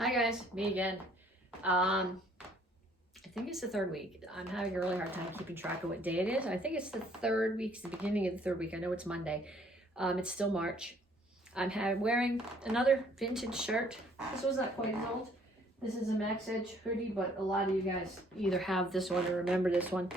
Hi guys, me again. I think it's the third week. I'm having a really hard time keeping track of what day it is. I think it's the third week, it's the beginning of the third week. I know it's Monday. It's still March. I'm wearing another vintage shirt. This was not quite as old. This is a Max Edge hoodie, but a lot of you guys either have this one or remember this one.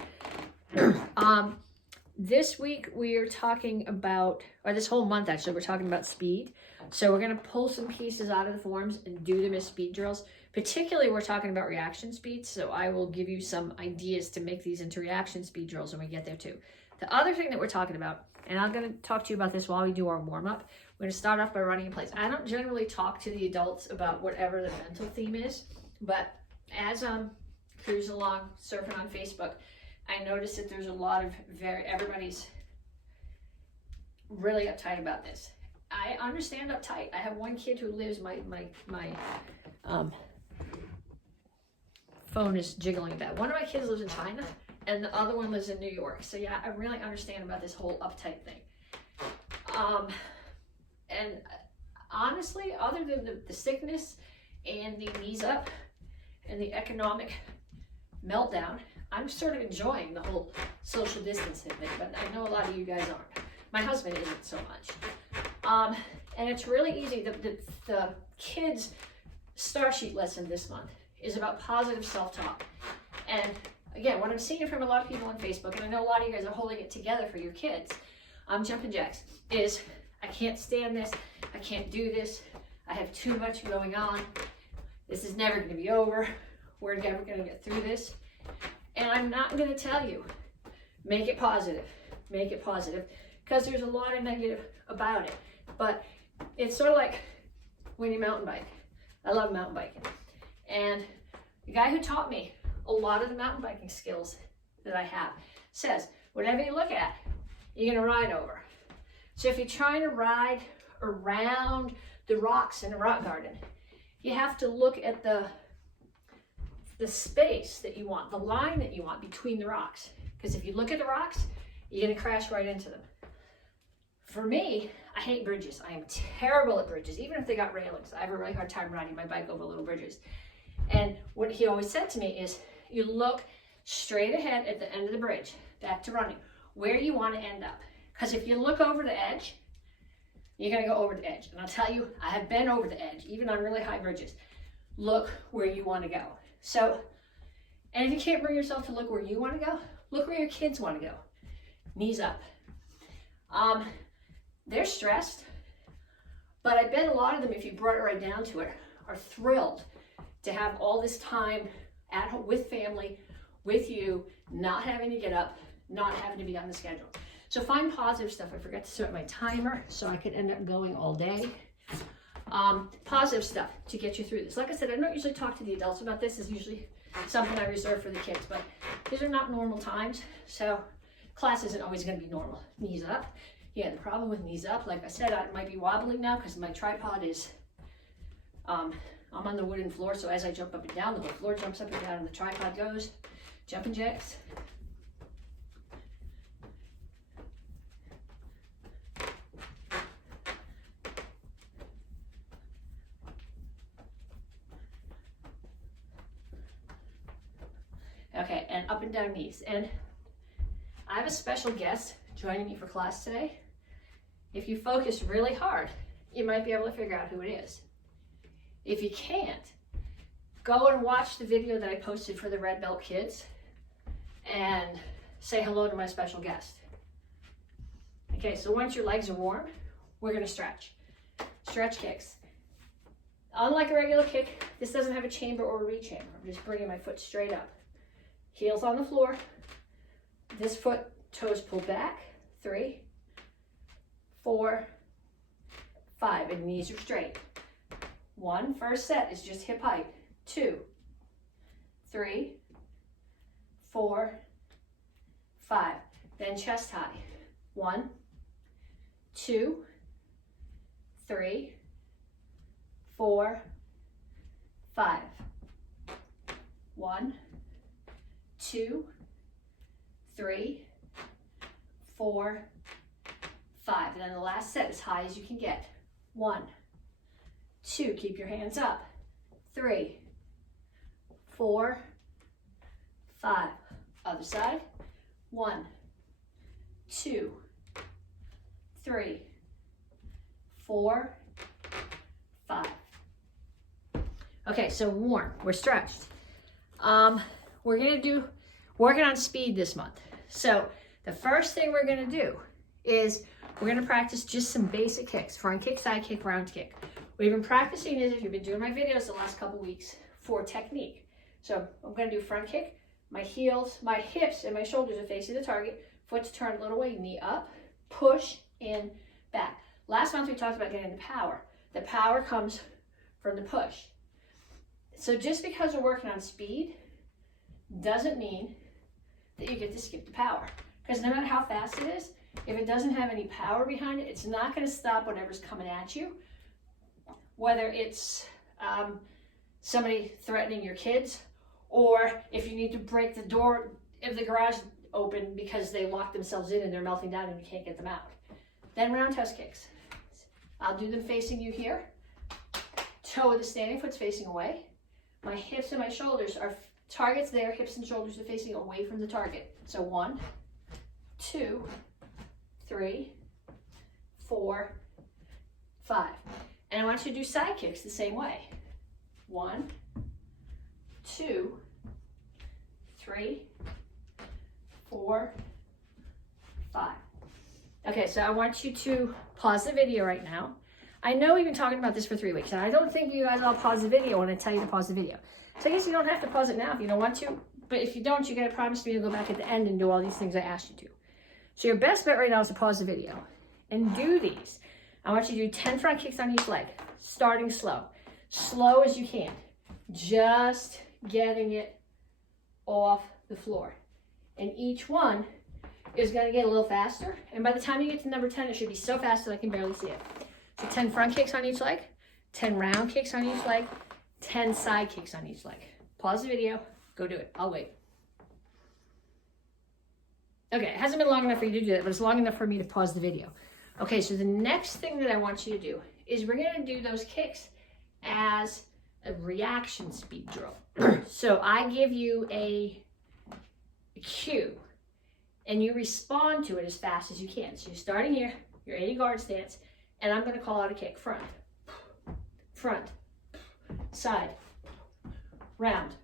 This week we are talking about, or this whole month actually, we're talking about speed. So we're going to pull some pieces out of the forms and do them as speed drills. Particularly, we're talking about reaction speeds. So I will give you some ideas to make these into reaction speed drills when we get there too. The other thing that we're talking about, and I'm going to talk to you about this while we do our warm-up. We're going to start off by running in place. I don't generally talk to the adults about whatever the mental theme is, but as I'm cruising along, surfing on Facebook, I noticed that there's a lot of everybody's really uptight about this. I understand uptight. I have one kid who lives, my phone is jiggling a bit. One of my kids lives in China and the other one lives in New York. So yeah, I really understand about this whole uptight thing. And honestly, other than the sickness and the knees up and the economic meltdown, I'm sort of enjoying the whole social distancing thing, but I know a lot of you guys aren't. My husband isn't so much. And it's really easy. The kids' star sheet lesson this month is about positive self-talk. And again, what I'm seeing from a lot of people on Facebook, and I know a lot of you guys are holding it together for your kids, jumping jacks, is I can't stand this. I can't do this. I have too much going on. This is never going to be over. We're never going to get through this. And I'm not going to tell you, make it positive, because there's a lot of negative about it. But it's sort of like when you mountain bike. I love mountain biking. And the guy who taught me a lot of the mountain biking skills that I have says, whatever you look at, you're going to ride over. So if you're trying to ride around the rocks in a rock garden, you have to look at the space that you want, the line that you want between the rocks. Because if you look at the rocks, you're going to crash right into them. For me, I hate bridges. I am terrible at bridges, even if they got railings. I have a really hard time riding my bike over little bridges. And what he always said to me is, you look straight ahead at the end of the bridge, back to running, where you want to end up. Because if you look over the edge, you're going to go over the edge. And I'll tell you, I have been over the edge, even on really high bridges. Look where you want to go. So, and if you can't bring yourself to look where you want to go, look where your kids want to go. Knees up. They're stressed, but I bet a lot of them, if you brought it right down to it, are thrilled to have all this time at home with family, with you, not having to get up, not having to be on the schedule. So find positive stuff. I forgot to set my timer so I could end up going all day. Positive stuff to get you through this. Like I said, I don't usually talk to the adults about this. It's usually something I reserve for the kids, but these are not normal times, so class isn't always going to be normal. Knees up. Yeah, the problem with knees up, like I said, I might be wobbling now because my tripod is, I'm on the wooden floor, so as I jump up and down, the whole floor jumps up and down and the tripod goes. Jumping jacks. Okay, and up and down knees. And I have a special guest joining me for class today. If you focus really hard, you might be able to figure out who it is. If you can't, go and watch the video that I posted for the Red Belt kids and say hello to my special guest. Okay, so once your legs are warm, we're going to stretch. Stretch kicks. Unlike a regular kick, this doesn't have a chamber or a re-chamber. I'm just bringing my foot straight up. Heels on the floor. This foot, toes pulled back. 3, 4, 5, and knees are straight. 1, first set is just hip height. 2, 3, 4, 5. Then chest high. 1, 2, 3, 4, 5. 1, 2, 3, 4, 5. And then the last set as high as you can get. 1, 2, keep your hands up. 3, 4, 5. Other side. 1, 2, 3, 4, 5. Okay, so warm. We're stretched. We're gonna do working on speed this month. So the first thing we're gonna do is we're gonna practice just some basic kicks: front kick, side kick, round kick. What you've been practicing is, if you've been doing my videos the last couple weeks, for technique. So I'm gonna do front kick. My heels, my hips, and my shoulders are facing the target. Foot's turned a little way, knee up, push in, back. Last month we talked about getting the power. The power comes from the push. So just because we're working on speed doesn't mean that you get to skip the power. Because no matter how fast it is, if it doesn't have any power behind it, it's not going to stop whatever's coming at you. Whether it's somebody threatening your kids, or if you need to break the door of the garage open because they locked themselves in and they're melting down and you can't get them out. Then roundhouse kicks. I'll do them facing you here. Toe of the standing foot's facing away. My hips and my shoulders are targets there. Hips and shoulders are facing away from the target. So 1, 2, 3, 4, 5. And I want you to do side kicks the same way. 1, 2, 3, 4, 5. Okay, so I want you to pause the video right now. I know we've been talking about this for 3 weeks, and I don't think you guys all pause the video when I tell you to pause the video. So I guess you don't have to pause it now if you don't want to, but if you don't, you gotta promise me to go back at the end and do all these things I asked you to. So your best bet right now is to pause the video and do these. I want you to do 10 front kicks on each leg, starting slow. Slow as you can. Just getting it off the floor. And each one is gonna get a little faster. And by the time you get to number 10, it should be so fast that I can barely see it. So 10 front kicks on each leg, 10 round kicks on each leg, 10 side kicks on each leg. Pause the video, go do it. I'll wait. Okay, it hasn't been long enough for you to do that, but it's long enough for me to pause the video. Okay, so the next thing that I want you to do is we're gonna do those kicks as a reaction speed drill. So I give you a cue and you respond to it as fast as you can. So you're starting here, you're in a guard stance, and I'm gonna call out a kick. Front, front, side, round,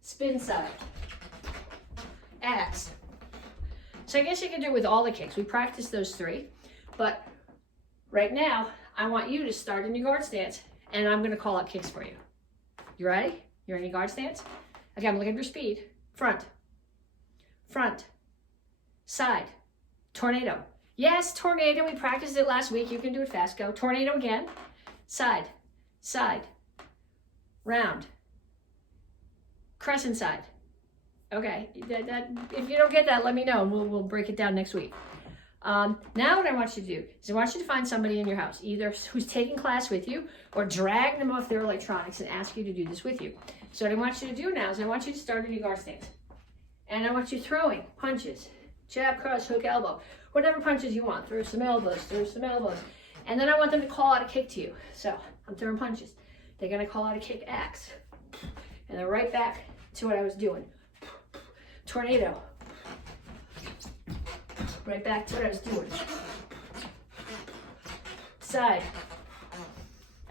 spin side, X. So I guess you can do it with all the kicks. We practiced those 3, but right now I want you to start in your guard stance, and I'm gonna call out kicks for you. You ready? You're in your guard stance? Okay, I'm looking for speed. Front, front, side, tornado. Yes, tornado, we practiced it last week. You can do it fast. Go. Tornado again. Side, side, round, crescent side. Okay, if you don't get that, let me know and we'll break it down next week. Now what I want you to do is I want you to find somebody in your house, either who's taking class with you or drag them off their electronics and ask you to do this with you. So what I want you to do now is I want you to start in your guard stance. And I want you throwing punches, jab, cross, hook, elbow, whatever punches you want. Throw some elbows, throw some elbows. And then I want them to call out a kick to you. So I'm throwing punches. They're gonna call out a kick X. And then right back to what I was doing. Tornado. Right back to what I was doing. Side.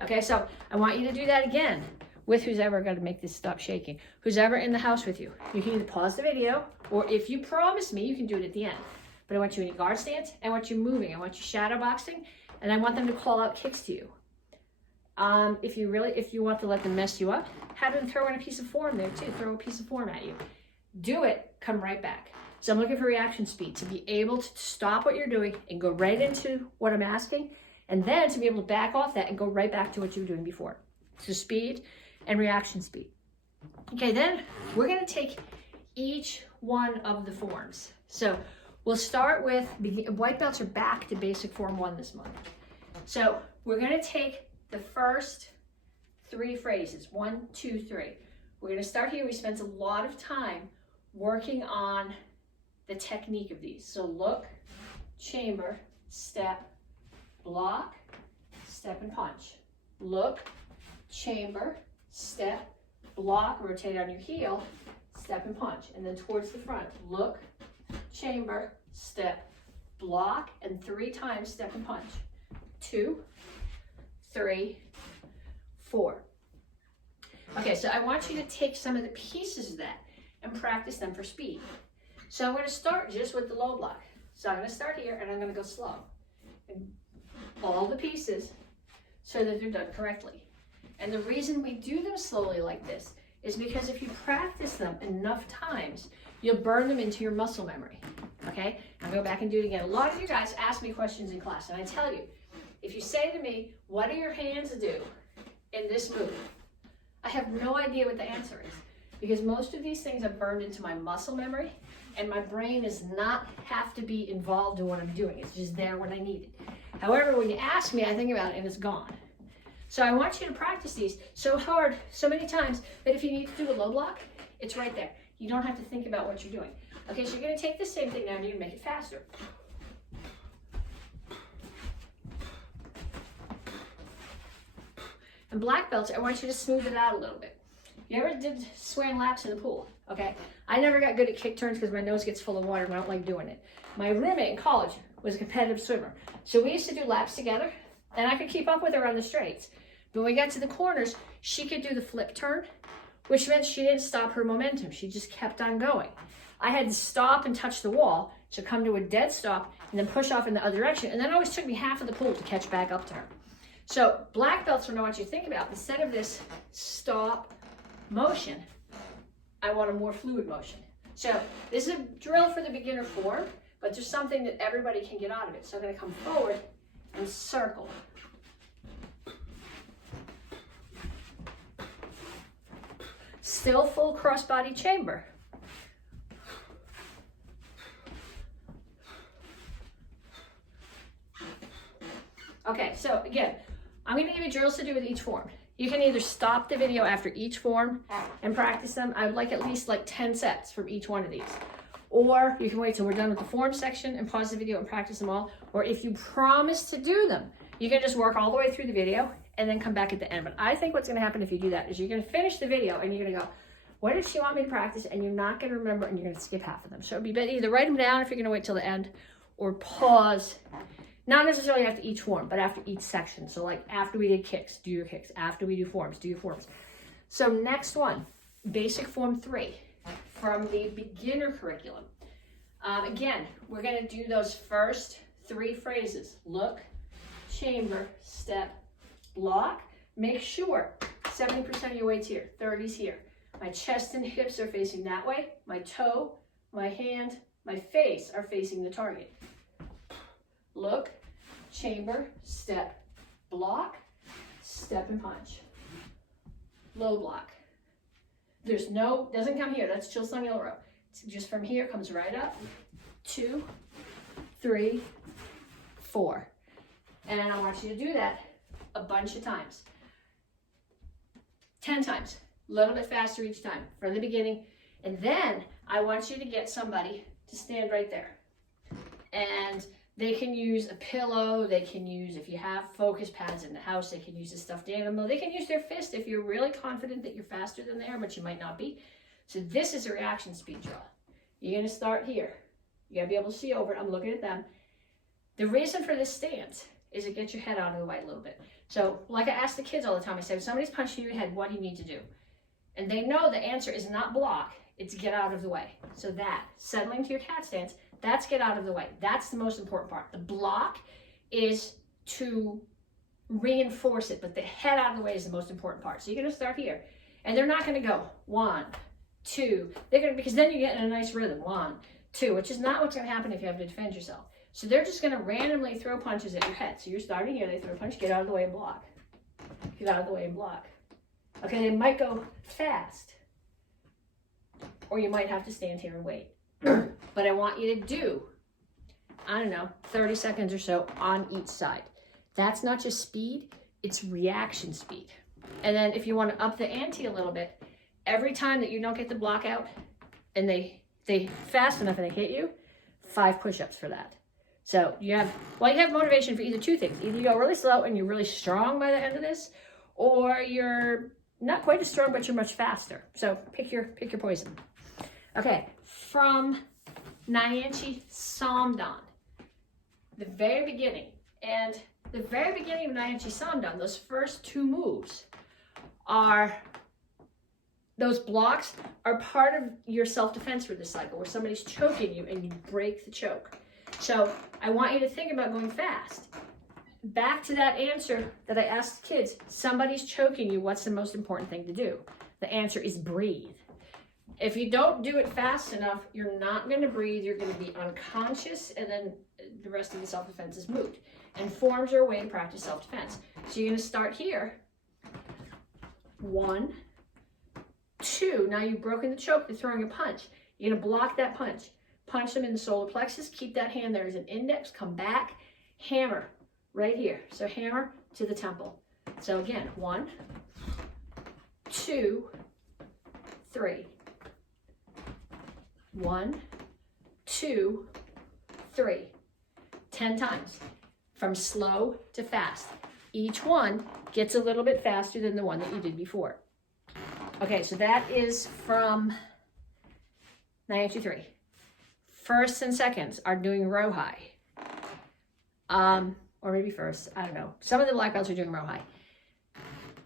Okay, so I want you to do that again with who's ever going to make this stop shaking. Who's ever in the house with you. You can either pause the video, or if you promise me, you can do it at the end. But I want you in your guard stance, I want you moving, I want you shadow boxing, and I want them to call out kicks to you. If you want to let them mess you up, have them throw in a piece of form there too. Throw a piece of form at you. Do it, come right back. So I'm looking for reaction speed, to be able to stop what you're doing and go right into what I'm asking, and then to be able to back off that and go right back to what you were doing before. So speed and reaction speed. Okay, then we're gonna take each one of the forms. So we'll start with, white belts are back to basic form 1 this month. So we're gonna take the first 3 phrases, 1, 2, 3. We're gonna start here. We spent a lot of time working on the technique of these. So look, chamber, step, block, step and punch. Look, chamber, step, block, rotate on your heel, step and punch. And then towards the front, look, chamber, step, block, and 3 times step and punch. 2, 3, 4. Okay, so I want you to take some of the pieces of that and practice them for speed. So I'm going to start just with the low block. So I'm going to start here and I'm going to go slow. And all the pieces so that they're done correctly. And the reason we do them slowly like this is because if you practice them enough times, you'll burn them into your muscle memory. Okay? I'll go back and do it again. A lot of you guys ask me questions in class, and I tell you, if you say to me, what do your hands do in this move? I have no idea what the answer is, because most of these things are burned into my muscle memory, and my brain does not have to be involved in what I'm doing. It's just there when I need it. However, when you ask me, I think about it and it's gone. So I want you to practice these so hard, so many times, that if you need to do a low block, it's right there. You don't have to think about what you're doing. Okay, so you're going to take the same thing now and you're going to make it faster. And black belts, I want you to smooth it out a little bit. You ever did swam laps in the pool? Okay, I never got good at kick turns because my nose gets full of water and I don't like doing it. My roommate in college was a competitive swimmer. So we used to do laps together and I could keep up with her on the straights. But when we got to the corners, she could do the flip turn, which meant she didn't stop her momentum. She just kept on going. I had to stop and touch the wall to come to a dead stop and then push off in the other direction. And that always took me half of the pool to catch back up to her. So black belts are what I want you to think about. Instead of this stop motion, I want a more fluid motion. So this is a drill for the beginner form, but there's something that everybody can get out of it. So I'm going to come forward and circle. Still full crossbody chamber. Okay, so again, I'm going to give you drills to do with each form. You can either stop the video after each form and practice them. I would like at least 10 sets from each one of these. Or you can wait till we're done with the form section and pause the video and practice them all. Or if you promise to do them, you can just work all the way through the video and then come back at the end. But I think what's going to happen if you do that is you're going to finish the video and you're going to go, what did she want me to practice? And you're not going to remember and you're going to skip half of them. So it'd be better either write them down if you're going to wait till the end or pause. Not necessarily after each form, but after each section. So like after we did kicks, do your kicks. After we do forms, do your forms. So next one, basic form 3 from the beginner curriculum. Again, we're going to do those first 3 phrases. Look, chamber, step, block. Make sure 70% of your weight's here, 30's here. My chest and hips are facing that way. My toe, my hand, my face are facing the target. Look, chamber, step, block, step and punch. Low block. There's no, doesn't come here, that's Chill Sung Yellow Rope. It's just from here, comes right up. 2, 3, 4. And I want you to do that a bunch of times. 10 times, a little bit faster each time from the beginning. And then I want you to get somebody to stand right there. And they can use a pillow, they can use, if you have focus pads in the house, they can use a stuffed animal, they can use their fist if you're really confident that you're faster than they are, but you might not be. So this is a reaction speed drill. You're gonna start here. You gotta be able to see over it, I'm looking at them. The reason for this stance is to get your head out of the way a little bit. So like I ask the kids all the time, I say, if somebody's punching you in your head, what do you need to do? And they know the answer is not block, it's get out of the way. So that, settling to your cat stance, that's get out of the way. That's the most important part. The block is to reinforce it, but the head out of the way is the most important part. So you're gonna start here. And they're not gonna go 1, 2. They're gonna, because then you get in a nice rhythm, 1, 2, which is not what's gonna happen if you have to defend yourself. So they're just gonna randomly throw punches at your head. So you're starting here, they throw a punch, get out of the way and block. Get out of the way and block. Okay, they might go fast. Or you might have to stand here and wait. But I want you to do, I don't know, 30 seconds or so on each side. That's not just speed, it's reaction speed. And then if you want to up the ante a little bit, every time that you don't get the block out and they fast enough and they hit you, 5 push-ups for that. So you have motivation for either 2 things. Either you go really slow and you're really strong by the end of this, or you're not quite as strong, but you're much faster. So pick your poison. Okay, from Nyanchi Samdan, the very beginning. And the very beginning of Nyanchi Samdan, those first two moves are, those blocks are part of your self-defense for this cycle, where somebody's choking you and you break the choke. So I want you to think about going fast. Back to that answer that I asked kids, somebody's choking you, what's the most important thing to do? The answer is breathe. If you don't do it fast enough, you're not going to breathe, you're going to be unconscious, and then the rest of the self-defense is moot. And forms are a way to practice self-defense. So you're going to start here. 1, 2. Now you've broken the choke, you're throwing a punch. You're going to block that punch. Punch them in the solar plexus. Keep that hand there as an index. Come back. Hammer right here. So hammer to the temple. So again, 1, 2, 3. 1, 2, 3. 10 times. From slow to fast. Each one gets a little bit faster than the one that you did before. Okay, so that is from 923. Firsts and seconds are doing row high. Or maybe first, I don't know. Some of the black belts are doing row high.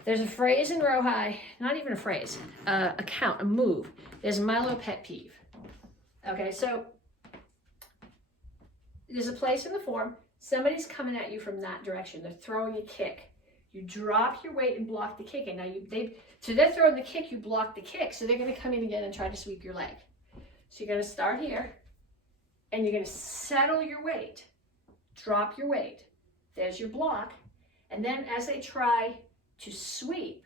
There's a phrase in row high, not even a phrase, a count, a move. There's my little pet peeve. Okay, so there's a place in the form, somebody's coming at you from that direction. They're throwing a kick. You drop your weight and block the kick. And now so they're throwing the kick, you block the kick. So they're going to come in again and try to sweep your leg. So you're going to start here and you're going to settle your weight. Drop your weight. There's your block. And then as they try to sweep,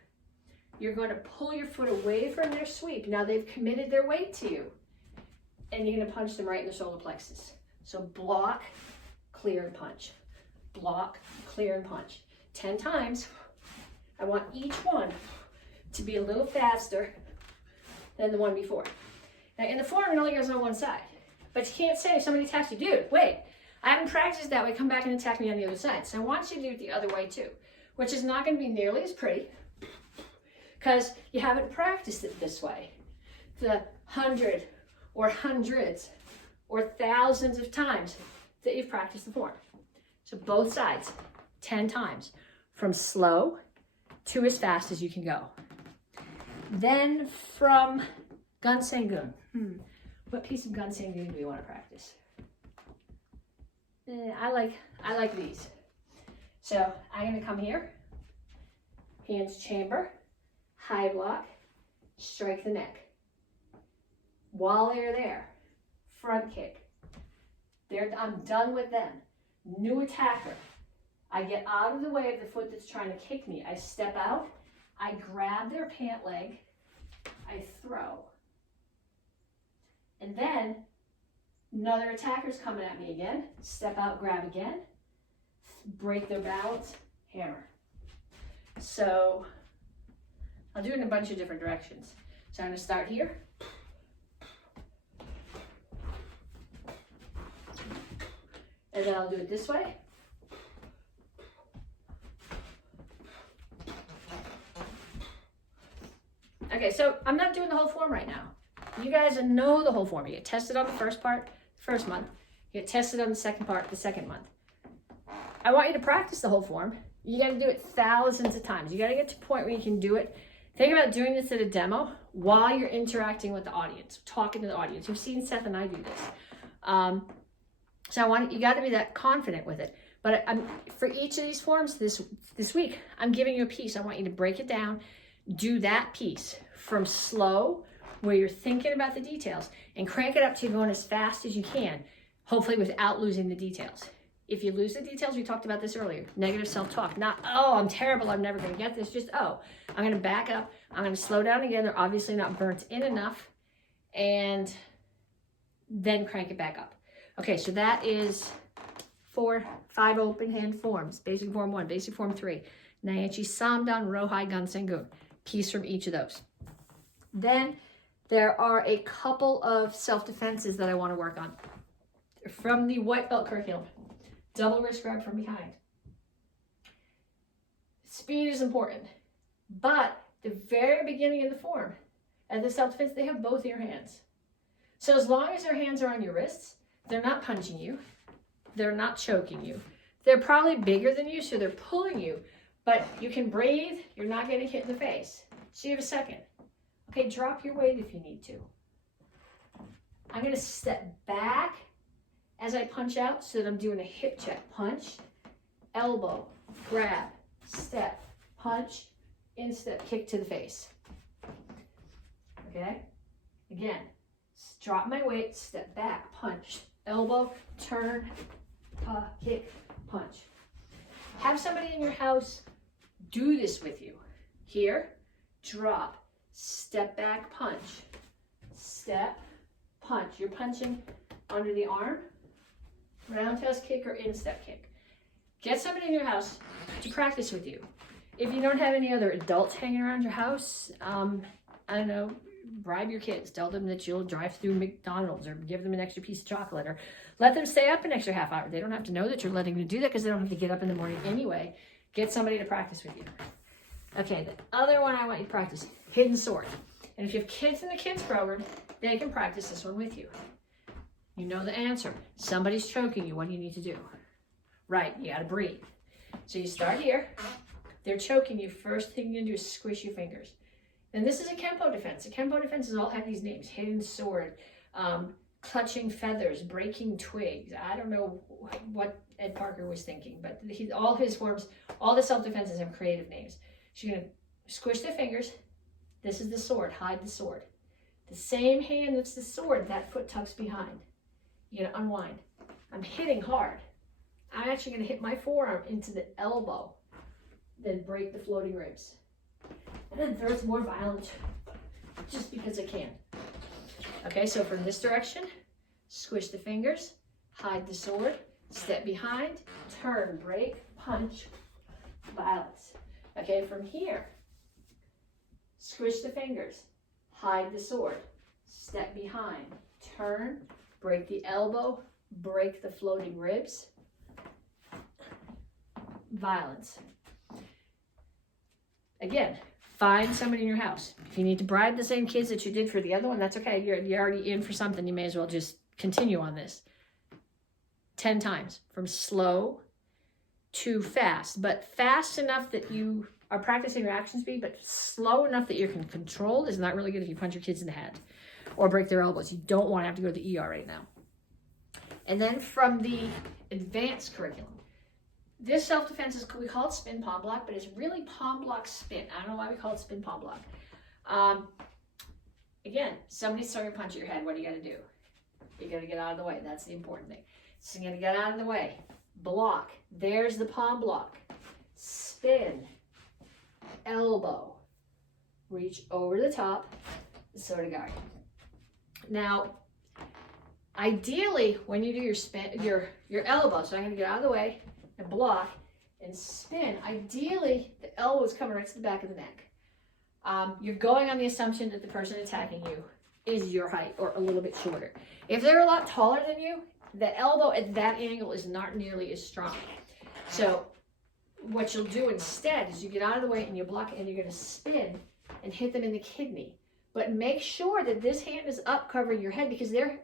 you're going to pull your foot away from their sweep. Now they've committed their weight to you. And you're going to punch them right in the solar plexus. So block, clear, and punch. Block, clear, and punch. 10 times. I want each one to be a little faster than the one before. Now in the form, it only goes on one side. But you can't say if somebody attacks you, dude, wait, I haven't practiced that way, come back and attack me on the other side. So I want you to do it the other way too, which is not going to be nearly as pretty because you haven't practiced it this way. The 100 or hundreds or thousands of times that you've practiced the form. So both sides, 10 times, from slow to as fast as you can go. Then from Gun Sangun. What piece of Gun Sangun do we want to practice? I like these. So I'm going to come here, hands chamber, high block, strike the neck. While they're there, front kick. I'm done with them. New attacker. I get out of the way of the foot that's trying to kick me. I step out. I grab their pant leg. I throw. And then another attacker's coming at me again. Step out, grab again. Break their balance, hammer. So I'll do it in a bunch of different directions. So I'm going to start here. And then I'll do it this way. Okay, so I'm not doing the whole form right now. You guys know the whole form. You get tested on the first part, first month. You get tested on the second part, the second month. I want you to practice the whole form. You got to do it thousands of times. You got to get to a point where you can do it. Think about doing this at a demo while you're interacting with the audience, talking to the audience. You've seen Seth and I do this. So you got to be that confident with it. But for each of these forms this week, I'm giving you a piece. I want you to break it down, do that piece from slow, where you're thinking about the details, and crank it up to going as fast as you can, hopefully without losing the details. If you lose the details, we talked about this earlier, negative self-talk. Not, oh, I'm terrible, I'm never going to get this. Just, oh, I'm going to back up. I'm going to slow down again. They're obviously not burnt in enough. And then crank it back up. Okay, so that is 5 open hand forms. Basic form 1, basic form 3. Nyanchi Samdan, Rohai, Gun Sangun. Piece from each of those. Then there are a couple of self-defenses that I want to work on. From the white belt curriculum. Double wrist grab from behind. Speed is important. But the very beginning of the form, at the self-defense, they have both your hands. So as long as their hands are on your wrists, they're not punching you, they're not choking you. They're probably bigger than you, so they're pulling you, but you can breathe, you're not getting hit in the face. So you have a second. Okay, drop your weight if you need to. I'm gonna step back as I punch out so that I'm doing a hip check. Punch, elbow, grab, step, punch, instep, kick to the face. Okay? Again, drop my weight, step back, punch, elbow, turn, kick, punch. Have somebody in your house do this with you. Here, drop, step back, punch, step, punch. You're punching under the arm, roundhouse kick or instep kick. Get somebody in your house to practice with you. If you don't have any other adults hanging around your house, I don't know, bribe your kids. Tell them that you'll drive through McDonald's or give them an extra piece of chocolate or let them stay up an extra half hour. They don't have to know that you're letting them do that because they don't have to get up in the morning anyway. Get somebody to practice with you. Okay, the other one I want you to practice, hidden sword. And if you have kids in the kids program, they can practice this one with you. You know the answer. Somebody's choking you. What do you need to do? Right, you got to breathe. So you start here. They're choking you. First thing you're going to do is squish your fingers. And this is a Kempo defense. The Kempo defenses all have these names. Hidden sword, clutching feathers, breaking twigs. I don't know what Ed Parker was thinking, but all his forms, all the self-defenses have creative names. So you're going to squish the fingers. This is the sword. Hide the sword. The same hand that's the sword, that foot tucks behind. You're going to unwind. I'm hitting hard. I'm actually going to hit my forearm into the elbow, then break the floating ribs. And then third, more violent, just because I can. Okay, so from this direction, squish the fingers, hide the sword, step behind, turn, break, punch, violence. Okay, from here, squish the fingers, hide the sword, step behind, turn, break the elbow, break the floating ribs, violence. Again, find somebody in your house. If you need to bribe the same kids that you did for the other one, that's okay. You're already in for something. You may as well just continue on this. 10 times, from slow to fast, but fast enough that you are practicing reaction speed, but slow enough that you can control is not really good if you punch your kids in the head or break their elbows. You don't want to have to go to the ER right now. And then from the advanced curriculum, this self-defense is, we call it spin palm block, but it's really palm block spin. I don't know why we call it spin palm block. Again, somebody's throwing a punch at your head. What do you got to do? You got to get out of the way. That's the important thing. So you got to get out of the way. Block. There's the palm block. Spin. Elbow. Reach over the top. Sort of guard. Now, ideally, when you do your spin, your elbow, so I'm going to get out of the way and block and spin. Ideally, the elbow is coming right to the back of the neck. You're going on the assumption that the person attacking you is your height or a little bit shorter. If they're a lot taller than you, the elbow at that angle is not nearly as strong. So what you'll do instead is you get out of the way and you block it and you're going to spin and hit them in the kidney. But make sure that this hand is up covering your head because their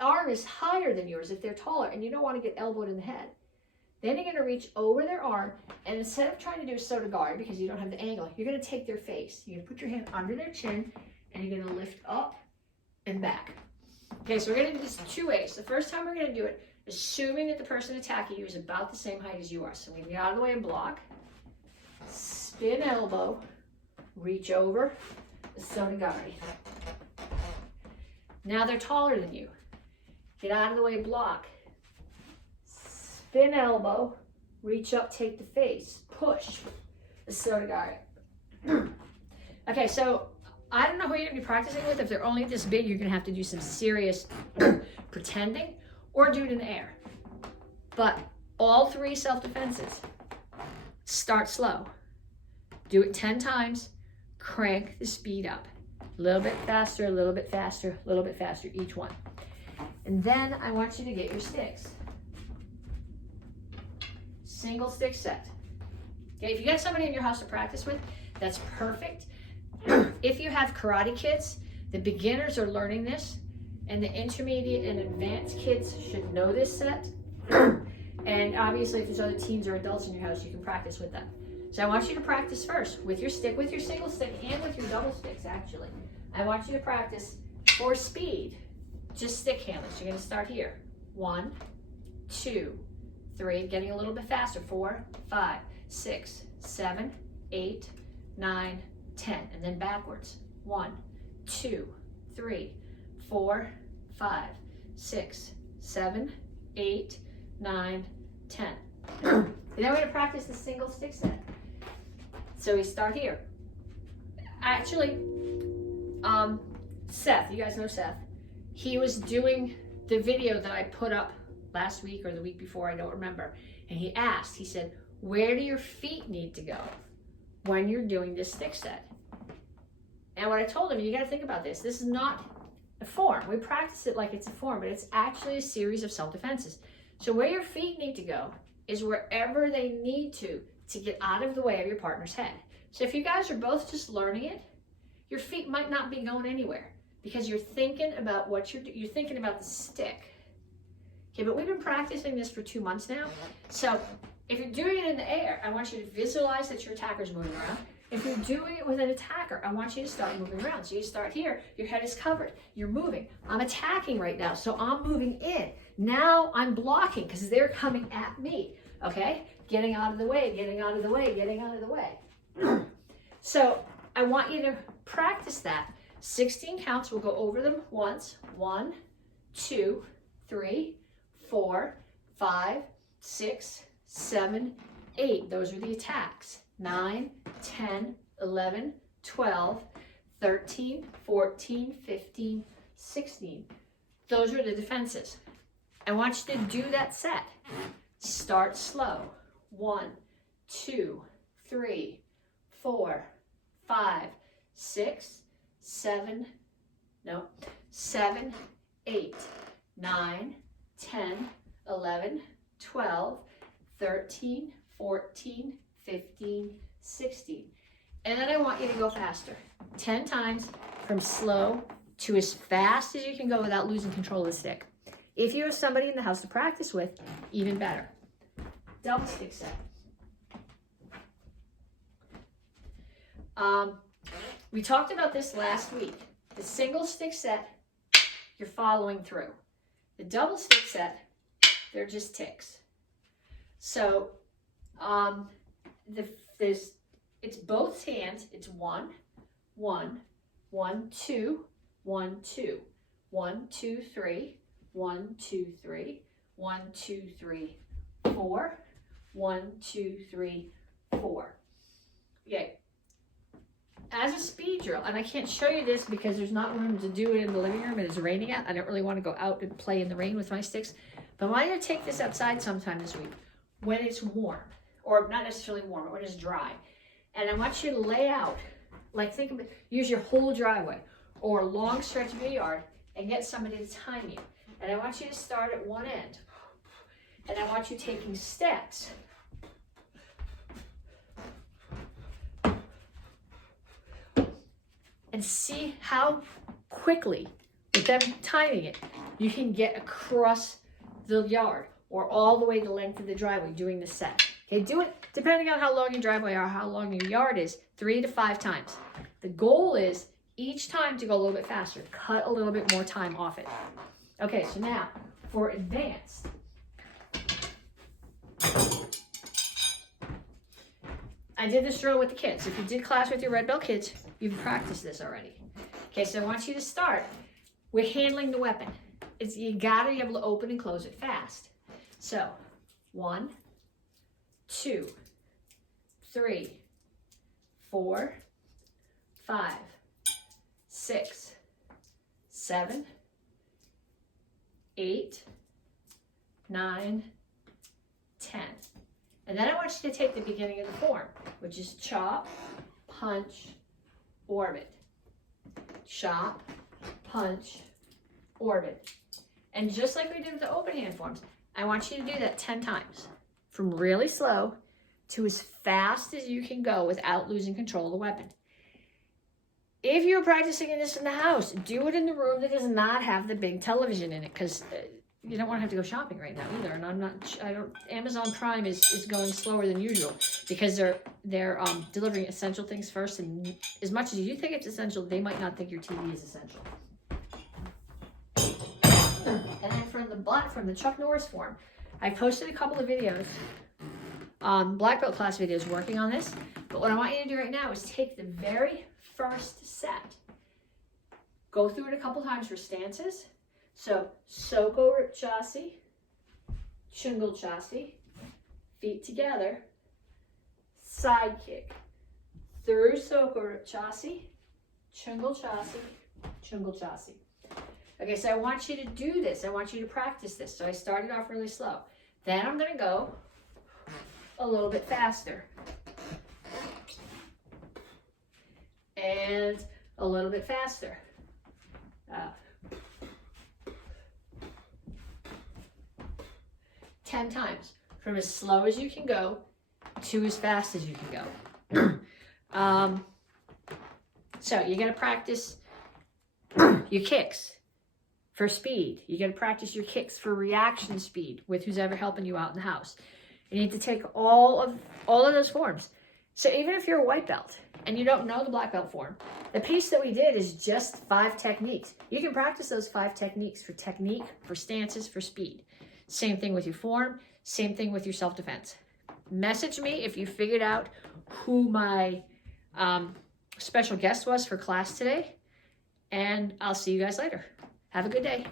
arm is higher than yours if they're taller and you don't want to get elbowed in the head. Then you're going to reach over their arm, and instead of trying to do a soda guard because you don't have the angle, you're going to take their face. You're going to put your hand under their chin, and you're going to lift up and back. Okay, so we're going to do this 2 ways. The first time we're going to do it, assuming that the person attacking you is about the same height as you are. So we're going to get out of the way and block. Spin elbow, reach over, soda guard. Now they're taller than you. Get out of the way, block. Spin elbow, reach up, take the face, push, the soda guard. Okay, so I don't know who you're going to be practicing with. If they're only this big, you're going to have to do some serious pretending or do it in the air. But all 3 self-defenses, start slow. Do it 10 times, crank the speed up. A little bit faster, a little bit faster, a little bit faster, each one. And then I want you to get your sticks. Single stick set. Okay, if you got somebody in your house to practice with, That's perfect. If you have karate kids, the beginners are learning this, and the intermediate and advanced kids should know this set. And obviously, if there's other teens or adults in your house, you can practice with them. So I want you to practice first with your stick, with your single stick, and with your double sticks, actually. I want you to practice for speed, just stick handling. So you're going to start here. 1, 2, 3, getting a little bit faster. 4, 5, 6, 7, 8, 9, 10, and then backwards. 1, 2, 3, 4, 5, 6, 7, 8, 9, 10. And then we're going to practice the single stick set. So we start here. Actually, Seth, you guys know Seth, he was doing the video that I put up last week or the week before, I don't remember. And he asked, he said, where do your feet need to go when you're doing this stick set? And what I told him, you got to think about this. This is not a form. We practice it like it's a form, but it's actually a series of self-defenses. So where your feet need to go is wherever they need to get out of the way of your partner's head. So if you guys are both just learning it, your feet might not be going anywhere because you're thinking about what you're thinking about the stick. Okay, but we've been practicing this for 2 months now. So if you're doing it in the air, I want you to visualize that your attacker's moving around. If you're doing it with an attacker, I want you to start moving around. So you start here, your head is covered, you're moving. I'm attacking right now, so I'm moving in. Now I'm blocking because they're coming at me, okay? Getting out of the way, getting out of the way, getting out of the way. So I want you to practice that. 16 counts, we'll go over them once. 1, 2, 3, 4, 5, 6, 7, 8. Those are the attacks. 9, 10, 11, 12, 13, 14, 15, 16. Those are the defenses. I want you to do that set. Start slow. 1, 2, 3, 4, 5, 6, 7, 8, 9, 10, 11, 12, 13, 14, 15, 16. And then I want you to go faster. 10 times from slow to as fast as you can go without losing control of the stick. If you have somebody in the house to practice with, even better. Double stick set. We talked about this last week. The single stick set, you're following through. The double stick set, they're just ticks. So it's both hands. It's 1, 1, 1, 2, 1, 2, 1, 2, 3, 1, 2, 3, 1, 2, 3, 4, 1, 2, 3, 4. Okay. As a speed drill, and I can't show you this because there's not room to do it in the living room and it's raining out. I don't really want to go out and play in the rain with my sticks. But I want you to take this outside sometime this week when it's warm, or not necessarily warm, but when it's dry. And I want you to lay out, like think of it, use your whole driveway or a long stretch of your yard and get somebody to time you. And I want you to start at one end. And I want you taking steps. And see how quickly, with them timing it, you can get across the yard or all the way the length of the driveway doing the set. Okay, do it depending on how long your driveway or how long your yard is, 3 to 5 times. The goal is each time to go a little bit faster, cut a little bit more time off it. Okay, so now for advanced. I did this drill with the kids. If you did class with your red belt kids, you've practiced this already. Okay, so I want you to start with handling the weapon. You gotta be able to open and close it fast. So 1, 2, 3, 4, 5, 6, 7, 8, 9, 10. And then I want you to take the beginning of the form, which is chop, punch, orbit. Chop, punch, orbit. And just like we did with the open hand forms, I want you to do that 10 times. From really slow to as fast as you can go without losing control of the weapon. If you're practicing this in the house, do it in the room that does not have the big television in it, because you don't want to have to go shopping right now either. And Amazon Prime is going slower than usual because they're delivering essential things first, and as much as you think it's essential, they might not think your TV is essential. And then from the Chuck Norris form, I posted a couple of videos, black belt class videos working on this. But what I want you to do right now is take the very first set, go through it a couple times for stances. So Soko Rip Chassi, Chungal Chassi, feet together, side kick, through Soko Rip Chassi, Chungal Chassi, Chungal Chassi. Okay, so I want you to do this. I want you to practice this. So I started off really slow. Then I'm going to go a little bit faster. And a little bit faster. 10 times. From as slow as you can go to as fast as you can go. So you're going to practice your kicks for speed. You got to practice your kicks for reaction speed with who's ever helping you out in the house. You need to take all of those forms. So even if you're a white belt and you don't know the black belt form, the piece that we did is just 5 techniques. You can practice those 5 techniques for technique, for stances, for speed. Same thing with your form, same thing with your self-defense. Message me if you figured out who my special guest was for class today, and I'll see you guys later. Have a good day.